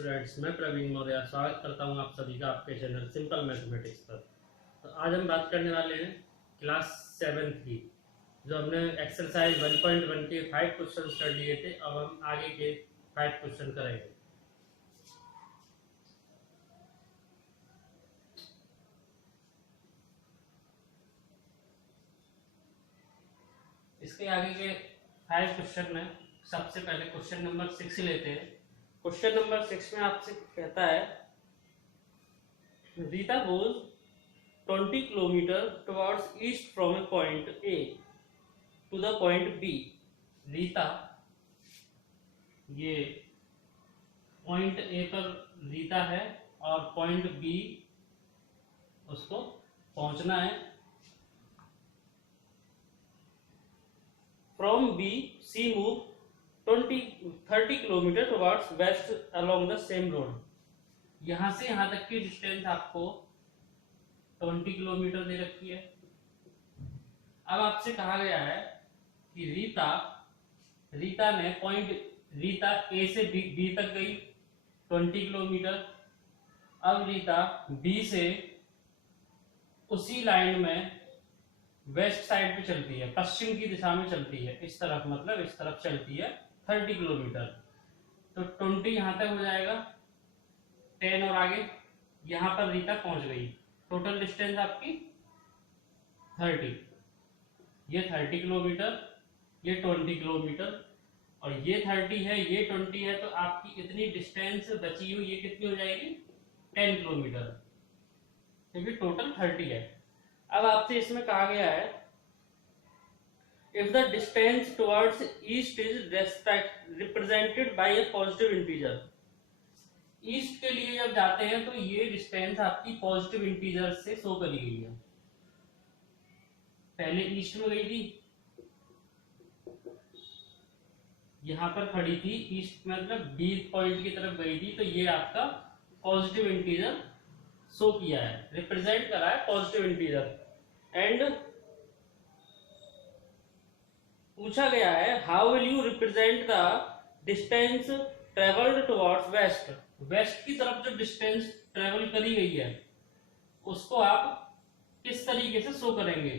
Students, मैं प्रवीण मौर्य स्वागत करता हूं आप सभी का आपके चैनल सिंपल मैथमेटिक्स पर। तो आज हम बात करने वाले हैं क्लास 7 की, जो हमने एक्सरसाइज 1.1 के 5 क्वेश्चन कर लिए थे। अब हम आगे के 5 क्वेश्चन करेंगे। इसके आगे के 5 क्वेश्चन में सबसे पहले क्वेश्चन नंबर 6 लेते हैं। क्वेश्चन नंबर 6 में आपसे कहता है, Rita goes 20 kilometre towards east from a point A to the point B. Rita ये पॉइंट ए पर रीता है और पॉइंट बी उसको पहुंचना है। From B C move 30 kilometre towards west along the same road. यहां से यहां तक की डिस्टेंस आपको 20 किलोमीटर दे रखी है। अब आपसे कहा गया है कि रीता ने रीता ए से बी तक गई 20 किलोमीटर। अब रीता बी से उसी लाइन में वेस्ट साइड पे चलती है, पश्चिम की दिशा में चलती है, इस तरफ, मतलब इस तरफ चलती है 30 किलोमीटर। तो 20 यहां तक हो जाएगा, 10 और आगे यहां पर रीता पहुंच गई। टोटल डिस्टेंस आपकी 30। ये 30 किलोमीटर, ये 20 किलोमीटर और ये 30 है, ये 20 है। तो आपकी इतनी डिस्टेंस बची हुई, ये कितनी हो जाएगी? 10 किलोमीटर, क्योंकि टोटल 30 है। अब आपसे इसमें कहा गया है, if the distance towards east is represented by A positive integer. East के लिए जब जाते हैं तो ये डिस्टेंस आपकी पॉजिटिव इंटीजर से शो करी गई है। पहले ईस्ट में गई थी, यहां पर खड़ी थी, ईस्ट मतलब बी पॉइंट की तरफ गई थी, तो ये आपका पॉजिटिव इंटीजर शो किया है, रिप्रेजेंट करा है पॉजिटिव इंटीजर। एंड पूछा गया है, how will you represent the distance travelled towards west. West की तरफ जो डिस्टेंस ट्रेवल करी गई है उसको आप किस तरीके से शो करेंगे?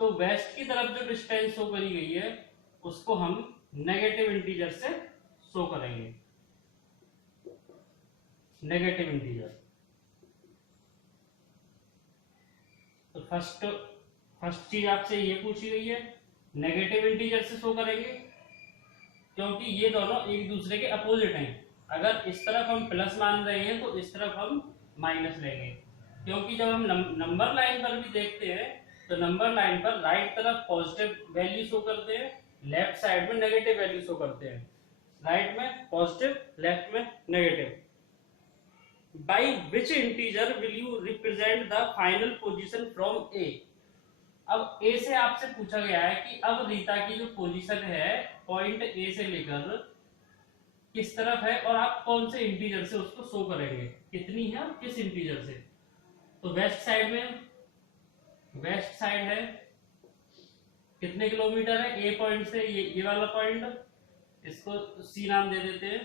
तो वेस्ट की तरफ जो डिस्टेंस शो करी गई है उसको हम नेगेटिव इंटीजर से शो करेंगे। Negative integer. तो फर्स्ट चीज आपसे ये पूछी गई है, नेगेटिव इंटीजर से शो करेंगे, क्योंकि ये दोनों एक दूसरे के अपोजिट हैं। अगर इस तरफ हम प्लस मान रहे हैं तो इस तरफ हम माइनस लेंगे, क्योंकि जब हम नंबर लाइन पर भी देखते हैं तो नंबर लाइन पर राइट तरफ पॉजिटिव वैल्यू शो करते हैं, लेफ्ट साइड में नेगेटिव वैल्यू शो करते हैं। राइट में पॉजिटिव, लेफ्ट में negative. By which integer will you represent the final position from A? अब A से आपसे पूछा गया है कि अब रीता की जो पोजीशन है पॉइंट A से लेकर किस तरफ है और आप कौन से इंटीजर से उसको शो करेंगे, कितनी है और किस इंटीजर से। तो वेस्ट साइड में, वेस्ट साइड है, कितने किलोमीटर है A पॉइंट से, ये वाला पॉइंट, इसको C नाम दे देते हैं।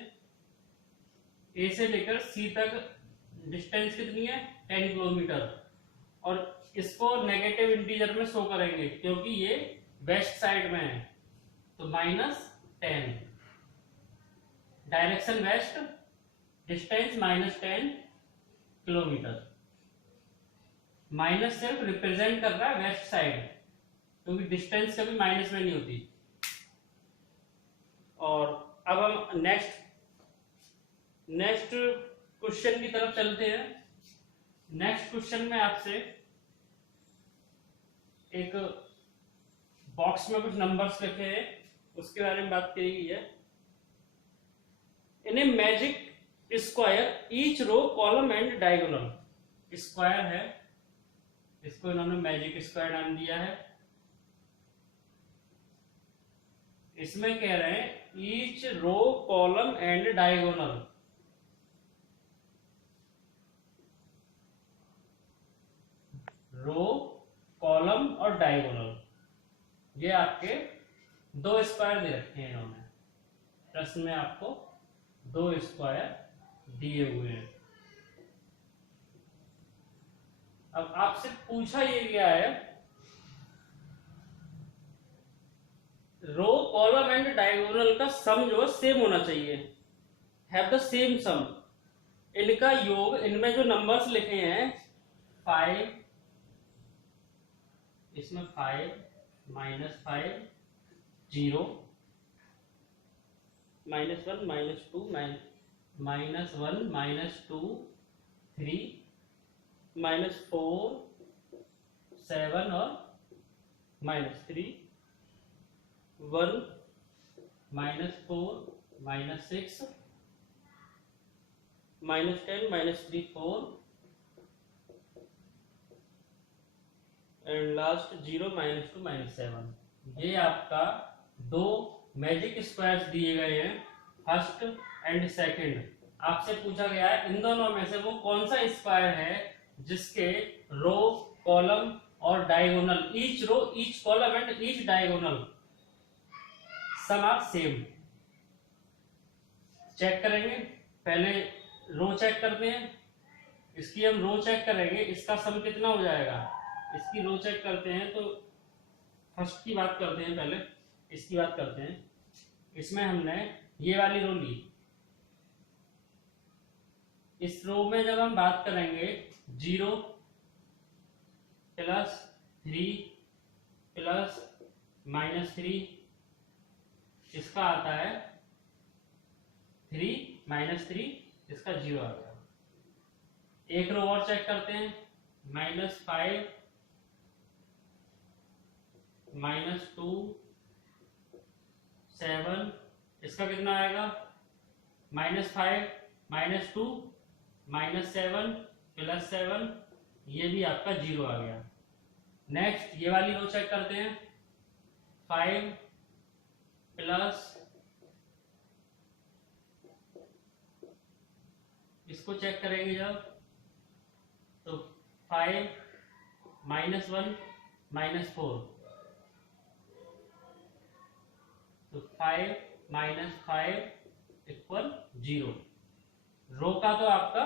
A से लेकर C तक डिस्टेंस कितनी है? 10 किलोमीटर। और इसको नेगेटिव इंटीजर में शो करेंगे क्योंकि ये वेस्ट साइड में है, तो -10। Direction waste, distance -10 kilometre. Minus सिर्फ रिप्रेजेंट कर रहा है वेस्ट साइड, क्योंकि डिस्टेंस कभी माइनस में नहीं होती। और अब हम नेक्स्ट क्वेश्चन की तरफ चलते हैं। नेक्स्ट क्वेश्चन में आपसे एक बॉक्स में कुछ नंबर्स लिखे हैं, उसके बारे में बात करी गई है। In a magic square each row column and diagonal. Square है, इसको इन्होंने मैजिक स्क्वायर नाम दिया है। इसमें कह रहे हैं each row column and diagonal. Row, column और डायगोनल, ये आपके दो स्क्वायर दे रखे हैं इन्होंने। प्रश्न में आपको दो स्क्वायर दिए हुए हैं। अब आपसे पूछा ये गया है रो कॉलम एंड डायगोनल का सम जो है सेम होना चाहिए, हैव द सेम सम। इनका योग, इनमें जो नंबर्स लिखे हैं 5, इसमें 5 -5 0 -1 -2 -1 -2 3 -4 7 और -3 1 -4 -6 -10 -3 4 एंड लास्ट 0 -2 -7। ये आपका दो मैजिक स्क्वायर्स दिए गए हैं, फर्स्ट एंड सेकंड। आपसे पूछा गया है इन दोनों में से वो कौन सा स्क्वायर है जिसके रो कॉलम और diagonal, each row each column and each diagonal sum are same. Check करेंगे, पहले रो चेक करते हैं। इसकी हम रो चेक करेंगे, इसका सम कितना हो जाएगा। इसकी रो चेक करते हैं तो फर्स्ट की बात करते हैं, पहले इसकी बात करते हैं। इसमें हमने ये वाली रो ली, इस रो में जब हम बात करेंगे 0 +3 + -3, इसका आता है 3 -3, इसका 0 आ गया। एक रो और चेक करते हैं, -5 -2 7, इसका कितना आएगा -5 -2 -7 +7, ये भी आपका 0 आ गया। नेक्स्ट ये वाली रो चेक करते हैं, 5 प्लस, इसको चेक करेंगे जब तो 5 -1 -4, तो 5 -5 = 0। रो का तो आपका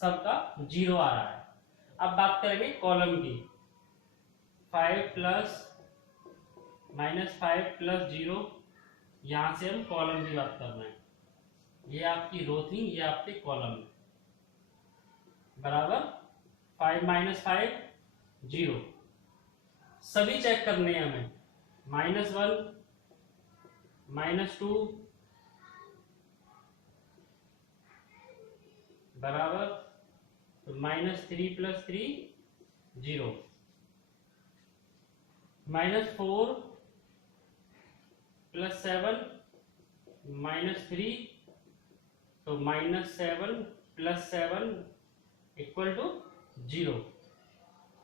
सबका 0 आ रहा है। अब बात करेंगे कॉलम की, 5 प्लस -5 + 0, यहां से हम कॉलम की बात कर रहे हैं। ये आपकी रो थी, ये आपके कॉलम बराबर 5 -5 0। सभी चेक करने हैं हमें, -1 -2 बराबर तो -3 + 3 0, -4 + 7 -3, तो -7 + 7 = 0।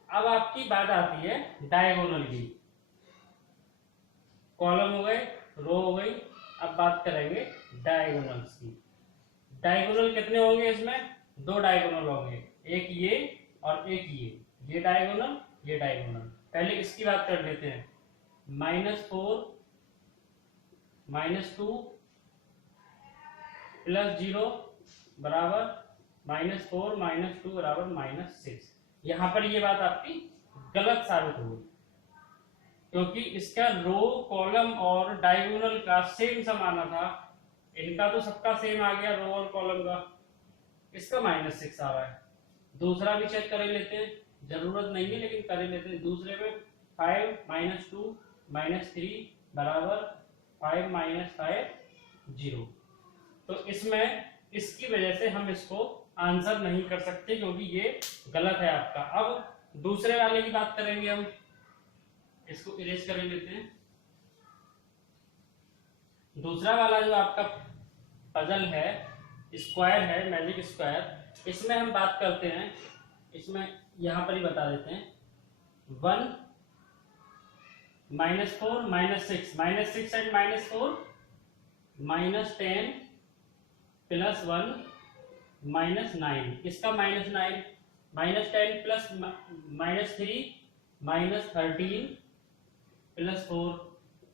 अब आपकी बात आती है डायगोनल की। कॉलम हो गए, रो हो गई, अब बात करेंगे डायगोनल्स की। डायगोनल कितने होंगे इसमें, 2 डायगोनल होंगे, एक ये और एक ये डायगोनल, ये डायगोनल। पहले इसकी बात कर लेते हैं, -4 -2 + 0 बराबर -4 -2 बराबर -6। यहां पर ये बात आपकी गलत साबित होगी, क्योंकि इसका रो कॉलम और डायगोनल का सेम सम आना था। इनका तो सबका सेम आ गया, रो और कॉलम का, इसका -6 आ रहा है। दूसरा भी चेक कर लेते हैं, जरूरत नहीं है लेकिन कर लेते हैं। दूसरे में 5 -2 -3 बराबर 5 -5 0। तो इसमें इसकी वजह से हम इसको आंसर नहीं कर सकते, क्योंकि ये गलत है आपका। अब दूसरे वाले की बात करेंगे हम, इसको इरेज कर लेते हैं। दूसरा वाला जो आपका पजल है, स्क्वायर है, मैजिक स्क्वायर, इसमें हम बात करते हैं, इसमें यहां पर ही बता देते हैं, 1 -4 -6 -6 एंड -4 -10 + 1 -9, इसका -9, -10 + -3 -13 + 4,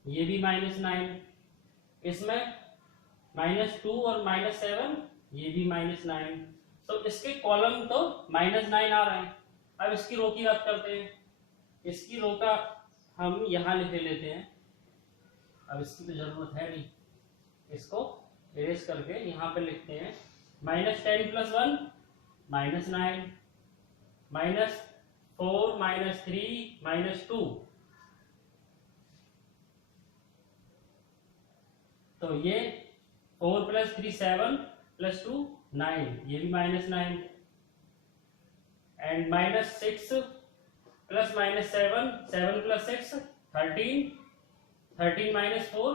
ये भी -9। इसमें -2 और -7 ये भी -9, तो इसके कॉलम तो -9 आ रहे हैं। अब इसकी रो की बात करते हैं। इसकी रो का हम यहाँ लिख लेते हैं, अब इसकी तो जरूरत है नहीं, इसको इरेज करके यहाँ पे लिखते हैं -10 + 1 -9, -4 -3 -2, तो ये 4 + 3 7 + 2 9, ये भी -9, एंड -6 + -7 7 + 6 13 13 - 4,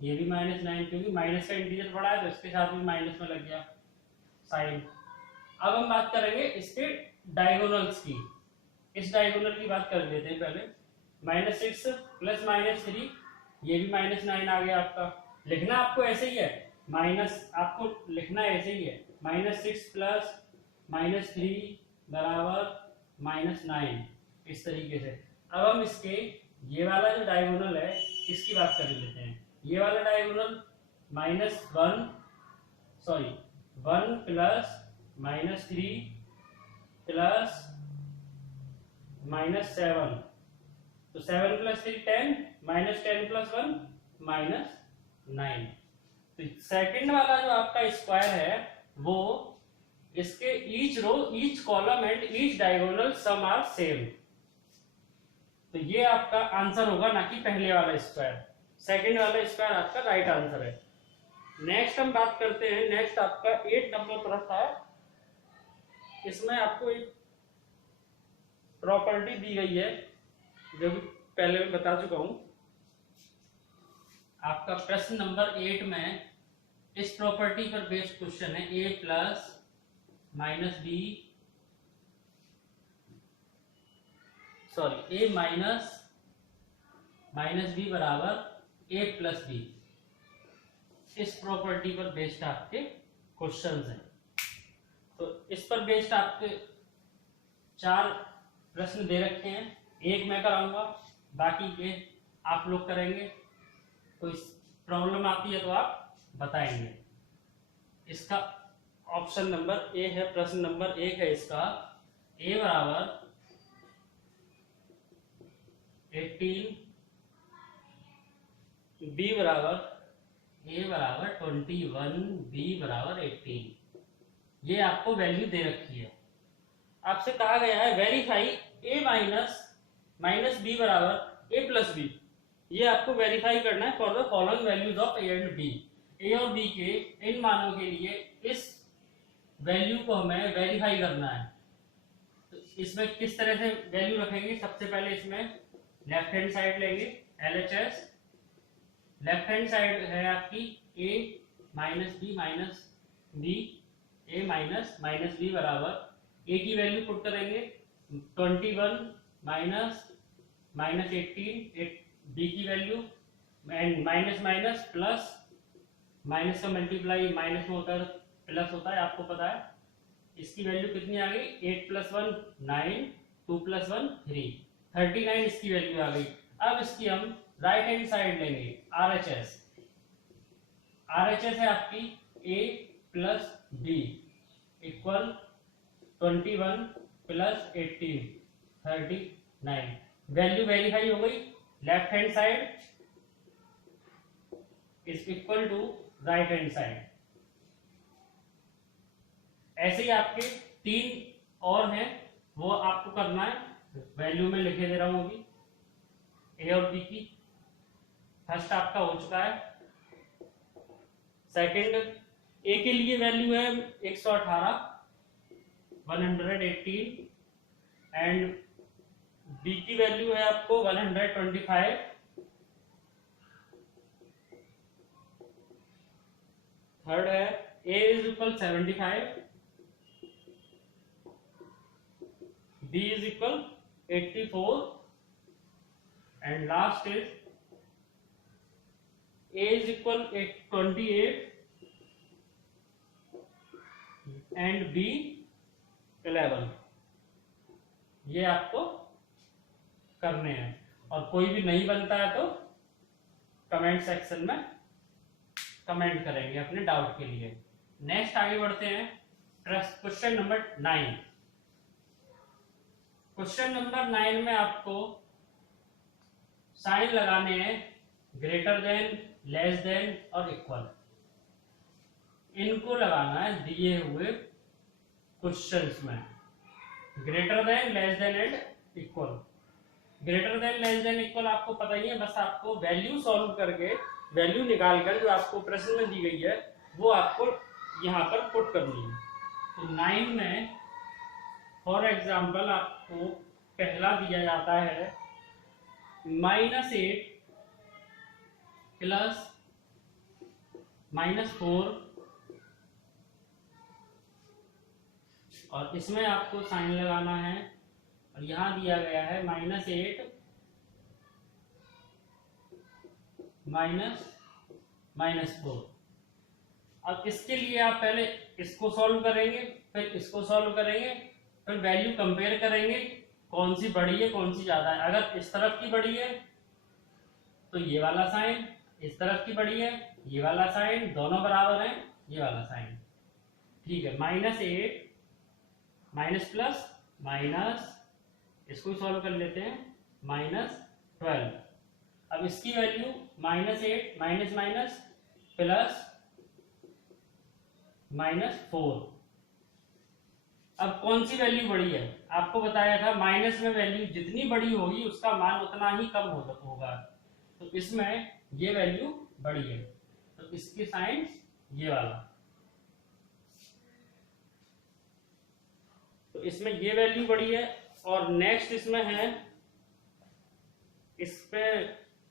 ये भी -9, क्योंकि माइनस का इंटीजर पड़ा है तो इसके साथ भी माइनस में लग गया साइन। अब हम बात करेंगे इसके डायगोनल्स की। इस डायगोनल की बात कर लेते हैं पहले। -6 + -3, ये भी -9 आ गया आपका। लिखना आपको ऐसे ही है, आपको लिखना ऐसे ही है, -6 + -3 = -9, इस तरीके से। अब हम इसके ये वाला जो डायगोनल है इसकी बात कर लेते हैं। ये वाला डायगोनल -1 + -3 + -7, तो 7 + 3 10, -10 + 1 -9। तो सेकंड वाला जो आपका स्क्वायर है वो इसके each row, each column and each diagonal sum are same, तो ये आपका आंसर होगा, ना कि पहले वाला स्क्वायर। सेकंड वाला स्क्वायर आपका राइट आंसर है। नेक्स्ट हम बात करते हैं, नेक्स्ट आपका 8 नंबर प्रश्न है। इसमें आपको एक प्रॉपर्टी दी गई है जो भी पहले मैं बता चुका हूं। आपका प्रश्न नंबर 8 में इस प्रॉपर्टी पर बेस्ड क्वेश्चन है, a + -b a - -b = a + b। इस प्रॉपर्टी पर बेस्ड आपके क्वेश्चंस हैं। तो इस पर बेस्ड आपके 4 प्रश्न दे रखे हैं, एक मैं कराऊंगा, बाकी के आप लोग करेंगे। कोई प्रॉब्लम आती है तो आप बताएंगे। इसका ऑप्शन नंबर ए है, प्रश्न नंबर 1 है इसका, a = 18, b = a = 21, b = 18। ये आपको वैल्यू दे रखी है। आपसे कहा गया है verify a - -b = a + b। ये आपको वेरीफाई करना है for the following values of a and b। a और b के इन मानों के लिए इस वैल्यू को हमें वेरीफाई करना है। तो इसमें किस तरह से वैल्यू रखेंगे? सबसे पहले इसमें लेफ्ट हैंड साइड लेंगे, LHS। लेफ्ट हैंड साइड है आपकी a - b - b, a - -b बराबर a की वैल्यू पुट करेंगे 21 -18, b की value and minus plus, minus का मल्टीप्लाई माइनस में होता है, प्लस होता है, आपको पता है। इसकी वैल्यू कितनी आ गई? 8 + 1 9, 2 + 1 3, 39 इसकी वैल्यू आ गई। अब इसकी हम राइट हैंड साइड लेंगे, RHS। RHS है आपकी a + b = 21 + 18 39। वैल्यू वेरीफाई हो गई। Left hand side is equal to right hand side. ऐसे ही आपके 3 और हैं, वो आपको करना है। वैल्यू में लिखे दे रहा हूं अभी a और b की। फर्स्ट आपका हो चुका है। सेकंड a के लिए वैल्यू है 118 118 एंड b की वैल्यू है आपको 125। थर्ड है a = 75, b = 84 and last is a = 28 and b 11। ये आपको करने हैं, और कोई भी नहीं बनता है तो कमेंट सेक्शन में कमेंट करेंगे अपने डाउट के लिए। नेक्स्ट आगे बढ़ते हैं क्वेश्चन नंबर 9। क्वेश्चन नंबर 9 में आपको साइन लगाने हैं ग्रेटर देन, लेस देन और इक्वल। इनको लगाना है दिए हुए क्वेश्चंस में, greater than, less than and equal. Greater than, less than, equal आपको पता ही है, बस आपको वैल्यू सॉल्व करके, वैल्यू निकालकर जो आपको प्रश्न में दी गई है वो आपको यहाँ पर पुट करनी है। तो 9 में फॉर एग्जाम्पल आपको पहला दिया जाता है -8 प्लस -4, और इसमें आपको साइन लगाना है, और यहां दिया गया है -8 -4। अब इसके लिए आप पहले इसको सॉल्व करेंगे, फिर इसको सॉल्व करेंगे, फिर वैल्यू कंपेयर करेंगे कौन सी बड़ी है कौन सी ज्यादा है। अगर इस तरफ की बड़ी है तो ये वाला साइन, इस तरफ की बड़ी है ये वाला साइन, दोनों बराबर हैं, ये वाला साइन। ठीक है, -8 माइनस प्लस माइनस, इसको सॉल्व कर लेते हैं, -12। अब इसकी वैल्यू -8 माइनस माइनस प्लस -4। अब कौन सी वैल्यू बड़ी है, आपको बताया था माइनस में वैल्यू जितनी बड़ी होगी उसका मान उतना ही कम होगा। तो इसमें ये वैल्यू बड़ी है, तो इसकी साइन ये वाला, तो इसमें ये वैल्यू बड़ी है। और नेक्स्ट इसमें है, इस पे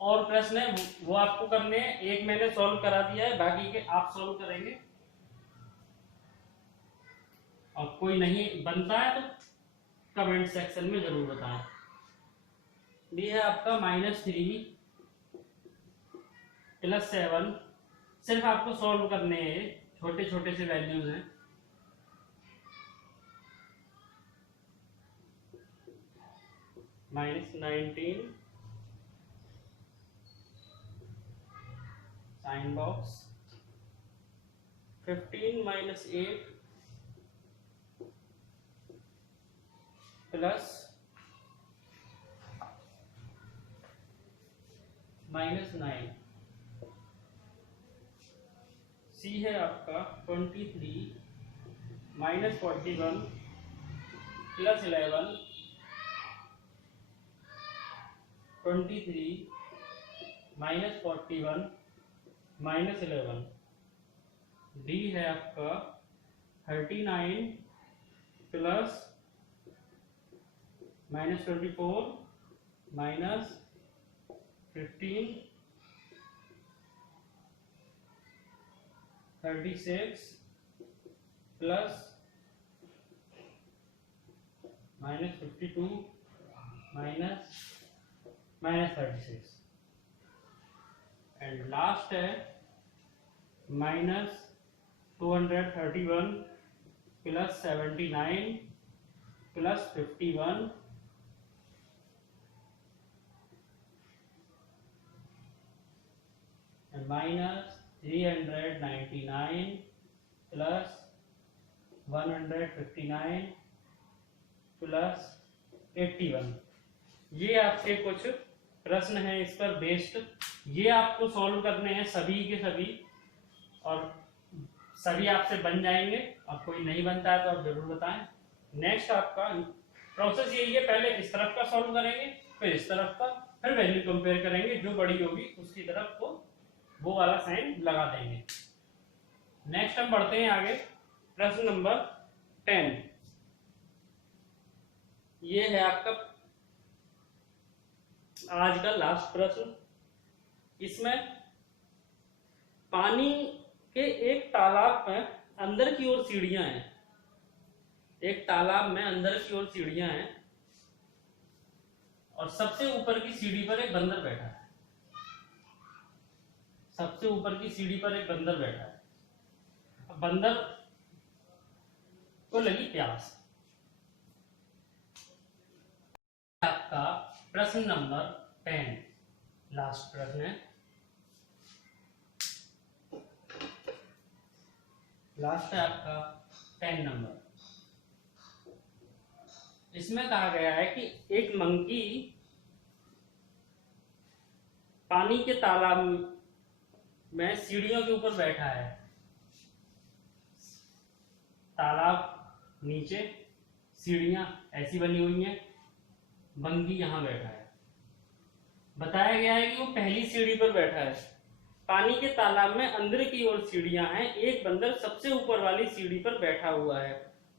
और प्रश्न है वो आपको करने हैं। एक मैंने सॉल्व करा दिया है, बाकी के आप सॉल्व करेंगे, और कोई नहीं बनता है तो कमेंट सेक्शन में जरूर बताएं। ये है आपका -3 प्लस 7, सिर्फ आपको सॉल्व करने हैं, छोटे छोटे से वैल्यूज हैं। -19 साइन बॉक्स, 15 -8 प्लस -9। सी है आपका 23 -41 प्लस 11, 23 -41 -11। डी है आपका 39 प्लस -24 -15 36 प्लस -52 -36। एंड लास्ट है -231 plus 79 plus 51 and -399 plus 159 plus 81। ये आपके कुछ प्रश्न हैं इस पर बेस्ड, ये आपको सॉल्व करने हैं सभी के सभी, और सभी आपसे बन जाएंगे, और कोई नहीं बनता है तो आप जरूर बताएं। नेक्स्ट आपका प्रोसेस यही है, पहले इस तरफ का सॉल्व करेंगे, फिर इस तरफ का, फिर वैल्यू कंपेयर करेंगे, जो बड़ी होगी उसकी तरफ को वो वाला साइन लगा देंगे। नेक्स्ट हम बढ़ते हैं आगे, प्रश्न नंबर 10। ये है आपका आज का लास्ट प्रश्न। इसमें पानी के एक तालाब में अंदर की ओर सीढ़ियां हैं, एक तालाब में अंदर की ओर सीढ़ियां हैं, और सबसे ऊपर की सीढ़ी पर एक बंदर बैठा है। सबसे ऊपर की सीढ़ी पर एक बंदर बैठा है। बंदर को लगी प्यास। आपका प्रश्न नंबर 10 लास्ट प्रश्न है। लास्ट है आपका 10 नंबर। इसमें कहा गया है कि एक मंकी पानी के तालाब में सीढ़ियों के ऊपर बैठा है। तालाब नीचे, सीढ़ियां ऐसी बनी हुई हैं, मंकी यहां बैठा है। बताया गया है कि वो पहली सीढ़ी पर बैठा है। पानी के तालाब में अंदर की ओर सीढ़ियां हैं, एक बंदर सबसे ऊपर वाली सीढ़ी पर बैठा हुआ है।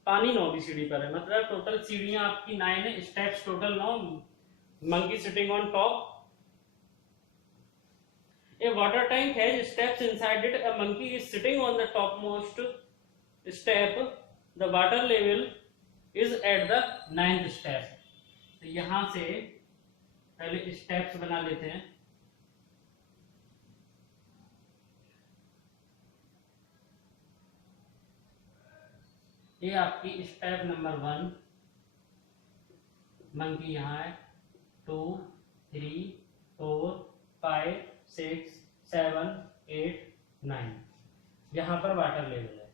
पानी 9वीं सीढ़ी पर है, मतलब टोटल सीढ़ियां आपकी 9 है, steps total 9। Monkey sitting on top. A water tank has steps inside it. A monkey is sitting on the topmost step. The water level is at the 9th step. तो यहां से पहले स्टेप्स बना लेते हैं। ये आपकी स्टेप नंबर 1, मंकी यहाँ है। 2, 3, 4, 5, 6, 7, 8, 9, यहां पर वाटर लेवल है।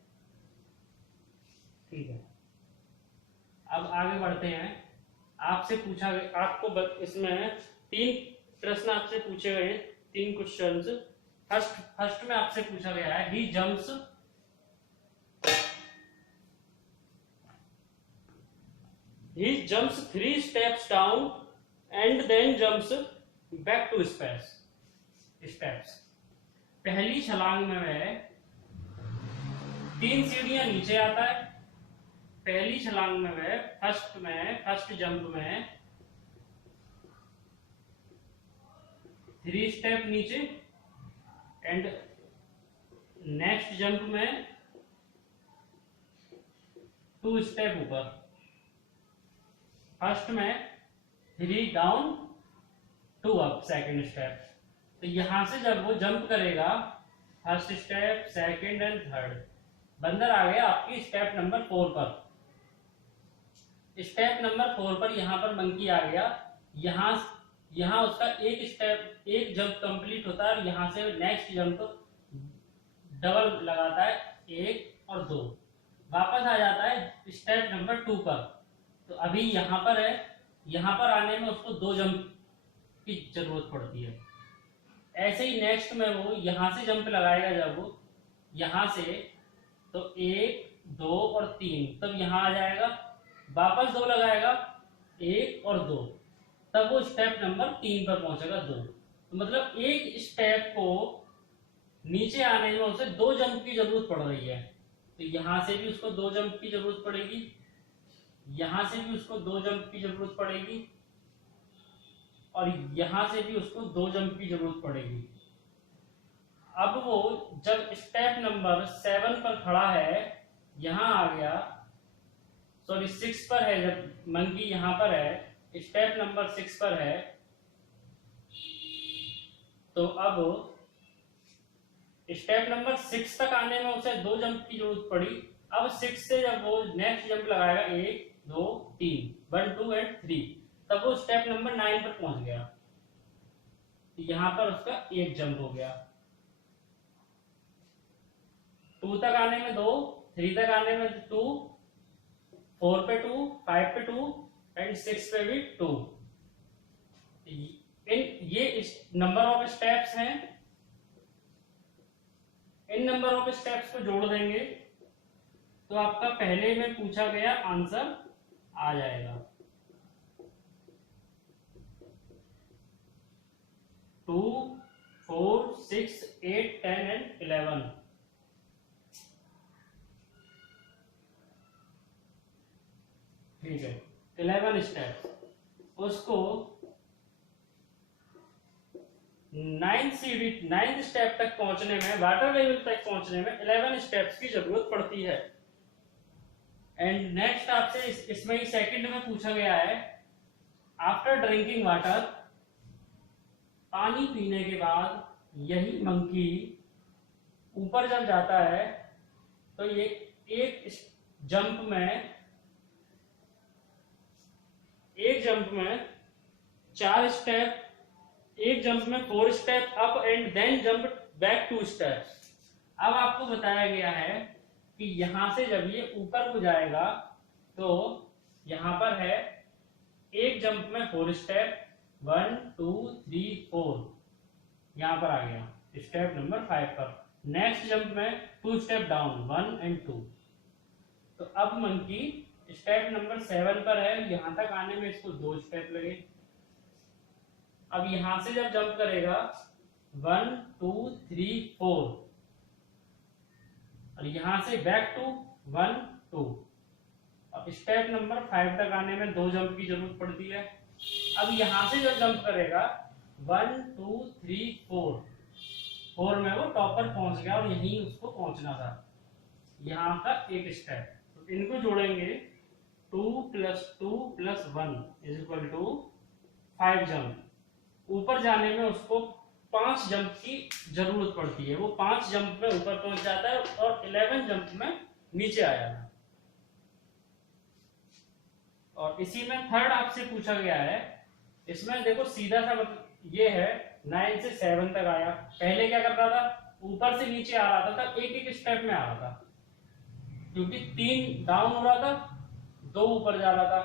ठीक है, अब आगे बढ़ते हैं। आपसे पूछा गया, आपको इसमें 3 प्रश्न आपसे पूछे गए, 3 क्वेश्चंस। फर्स्ट में आपसे पूछा गया है he jumps 3 steps down and then jumps back two steps. पहली छलांग में वह 3 सीढ़ियां नीचे आता है। पहली छलांग में वह फर्स्ट जंप में 3 स्टेप नीचे एंड नेक्स्ट जंप में 2 स्टेप ऊपर। फर्स्ट में 3 डाउन 2 अप सेकेंड स्टेप। तो यहां से जब वो जंप करेगा first step, second and third, बंदर आ गया आपकी स्टेप नंबर 4 पर। स्टेप नंबर 4 पर यहां पर मंकी आ गया। यहां उसका एक जंप कंप्लीट होता है और यहां से नेक्स्ट जंप डबल लगाता है, 1 और 2, वापस आ जाता है स्टेप नंबर 2 पर। तो अभी यहां पर है, यहां पर आने में उसको 2 जंप की जरूरत पड़ती है। ऐसे ही नेक्स्ट में वो यहां से जंप लगाएगा, जब वो यहां से, तो 1, 2 और 3, तब यहां आ जाएगा, वापस 2 लगाएगा, 1 और 2, तब वो स्टेप नंबर 3 पर पहुंचेगा 2। तो मतलब एक स्टेप को नीचे आने में उसे 2 जंप की जरूरत पड़ रही है। तो यहां से भी उसको 2 जंप की जरूरत पड़ेगी, यहां से भी उसको 2 जंप की जरूरत पड़ेगी और यहां से भी उसको 2 जंप की जरूरत पड़ेगी। अब वो जब स्टेप नंबर 7 पर खड़ा है, यहां आ गया, सॉरी 6 पर है, जब मंकी यहां पर है, स्टेप नंबर 6 पर है, तो अब स्टेप नंबर 6 तक आने में उसे 2 जंप की जरूरत पड़ी। अब 6 से जब वो नेक्स्ट जंप लगाएगा, 1, 2, 3, 1, 2 एंड 3, तब वो स्टेप नंबर 9 पर पहुंच गया। यहां पर उसका 1 जंप हो गया। 2 तक आने में 2, 3 तक आने में 2, 4 पे 2, 5 पे 2 एंड 6 पे भी 2। ये नंबर ऑफ स्टेप्स हैं। इन नंबर ऑफ स्टेप्स को जोड़ देंगे तो आपका पहले में पूछा गया आंसर आ जाएगा। 2, 4, 6, 8, 10 एंड 11। ठीक है, 11 स्टेप्स। उसको 9th स्टेप तक पहुंचने में, वाटर लेवल तक पहुंचने में 11 स्टेप्स की जरूरत पड़ती है। एंड नेक्स्ट आपसे इसमें ही सेकंड में पूछा गया है, आफ्टर ड्रिंकिंग वाटर, पानी पीने के बाद यही मंकी ऊपर जब जाता है तो ये एक जंप में 4 स्टेप, एक जंप में 4 step up and then jump back 2 steps. अब आपको बताया गया है कि यहां से जब ये ऊपर को जाएगा तो यहां पर है एक जंप में 4 स्टेप, 1 2 3 4, यहां पर आ गया स्टेप नंबर 5 पर। नेक्स्ट जंप में 2 स्टेप डाउन, 1 and 2। तो अब मंकी स्टेप नंबर 7 पर है, यहां तक आने में इसको 2 स्टेप लगे। अब यहां से जब जंप करेगा 1 2 3 4, और यहां से बैक टू 1 2। अब स्टेप नंबर 5 तक आने में 2 जंप की जरूरत पड़ती है। अब यहां से जब जंप करेगा 1 2 3 4, 4 में वो टॉप पर पहुंच गया और यहीं उसको पहुंचना था, यहाँ का एक स्टेप। तो इनको जोड़ेंगे 2 + 2 + 1 = 5 जंप। ऊपर जाने में उसको 5 जंप की जरूरत पड़ती है, वो 5 जंप में ऊपर पहुंच जाता है और 11 जंप में नीचे आ जाता है। और इसी में थर्ड आपसे पूछा गया है, इसमें देखो सीधा सा मतलब ये है 9 से 7 तक आया। पहले क्या कर रहा था, ऊपर से नीचे आ रहा था, तब एक एक स्टेप में आ रहा था, क्योंकि 3 डाउन हो रहा था, 2 ऊपर जा रहा था,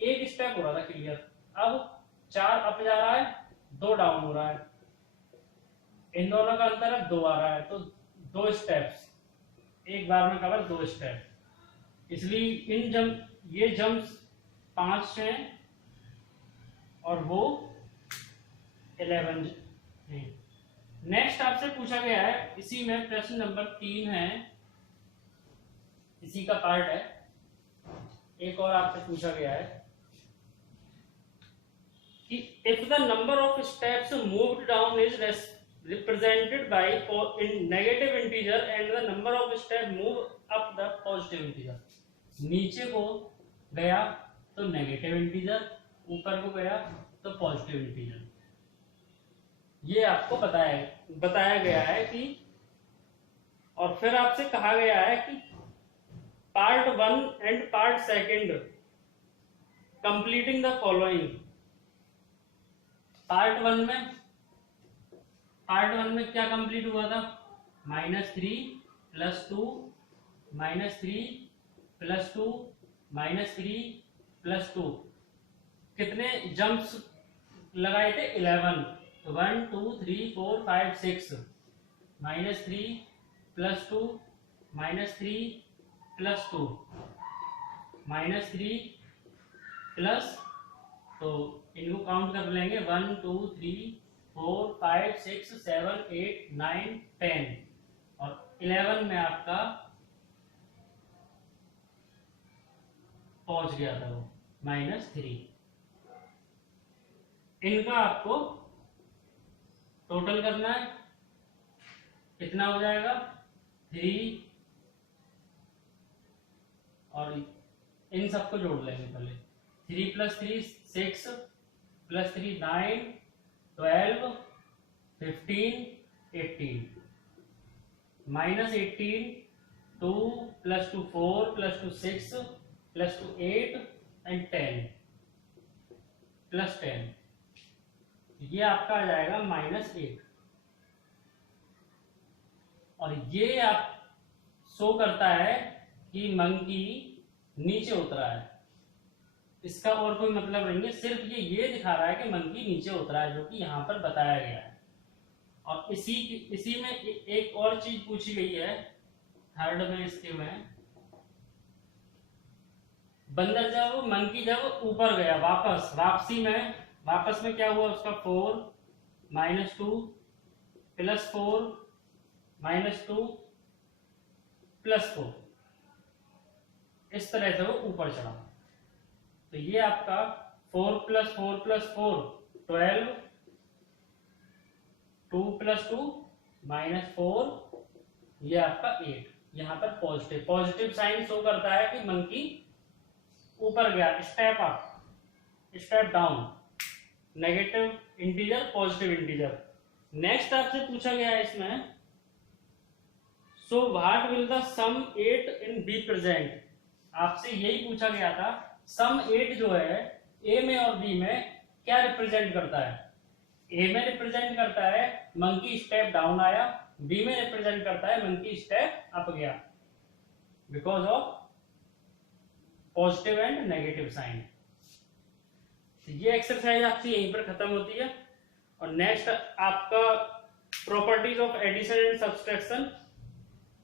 एक स्टेप हो रहा था क्लियर। अब 4 अप जा रहा है, 2 डाउन हो रहा है, इन दोनों का अंतर है 2 आ रहा है, तो 2 स्टेप्स एक बार में कवर, 2 स्टेप। इसलिए ये जंप्स 5 हैं और वो 11 हैं। नेक्स्ट आपसे पूछा गया है, इसी में प्रश्न नंबर 3 है, इसी का पार्ट है। एक और आपसे पूछा गया है कि if the number of steps moved down is represented by in negative integer and the number of step move up the positive integer। नीचे को गया तो नेगेटिव इंटीजर, ऊपर को गया तो पॉजिटिव इंटीजर। ये आपको बताया गया है कि, और फिर आपसे कहा गया है कि part 1 and part 2 completing the following. Part 1 में क्या कंप्लीट हुआ था, -3 + 2 -3 + 2 -3 + 2। कितने जंप्स लगाए थे, 11। तो 1 2 3 4 5 6, -3 + 2 -3 + 2 -3 प्लस, तो इनको काउंट कर लेंगे 1 2 3 4 5 6 7 8 9 10, और 11 में आपका पहुंच गया था वो -3। इनका आपको टोटल करना है, कितना हो जाएगा 3, और इन सबको जोड़ लेंगे पहले। 3 + 3 6 + 3 9 12 15 18, -18 2 + 2 4 + 2 6 + 2 8 and 10 + 10, ये आपका आ जाएगा -8। और ये आप शो करता है कि मंकी नीचे उतरा है, इसका और कोई मतलब नहीं है, सिर्फ ये दिखा रहा है कि मंकी नीचे उतरा है, जो कि यहाँ पर बताया गया है। और इसी में एक और चीज पूछी गई है थर्ड में, इसके में बंदर जब मंकी जब ऊपर गया, वापस में क्या हुआ उसका, 4 -2 + 4 -2 + 4, इस तरह से वो ऊपर चढ़ा। तो ये आपका 4 + 4 + 4 12, 2 + 2 -4, ये आपका 8। यहाँ पर पॉजिटिव साइन शो करता है कि मंकी ऊपर गया, step up step down, negative integer positive integer. Next आपसे पूछा गया है इसमें, so what will the sum 8 in be present. आपसे यही पूछा गया था, सम 8 जो है ए में और बी में क्या रिप्रेजेंट करता है। ए में रिप्रेजेंट करता है मंकी स्टेप डाउन आया, बी में रिप्रेजेंट करता है मंकी स्टेप अप गया। Because of positive and negative sign. ये एक्सरसाइज आपकी यहीं पर खत्म होती है। और नेक्स्ट आपका properties of addition and subtraction,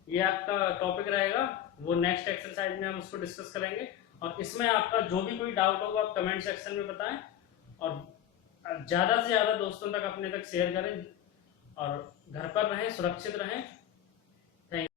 ये आपका टॉपिक रहेगा, वो नेक्स्ट एक्सरसाइज में हम उसको डिस्कस करेंगे। और इसमें आपका जो भी कोई डाउट होगा आप कमेंट सेक्शन में बताएं, और ज्यादा से ज्यादा दोस्तों तक अपने तक शेयर करें, और घर पर रहें, सुरक्षित रहें।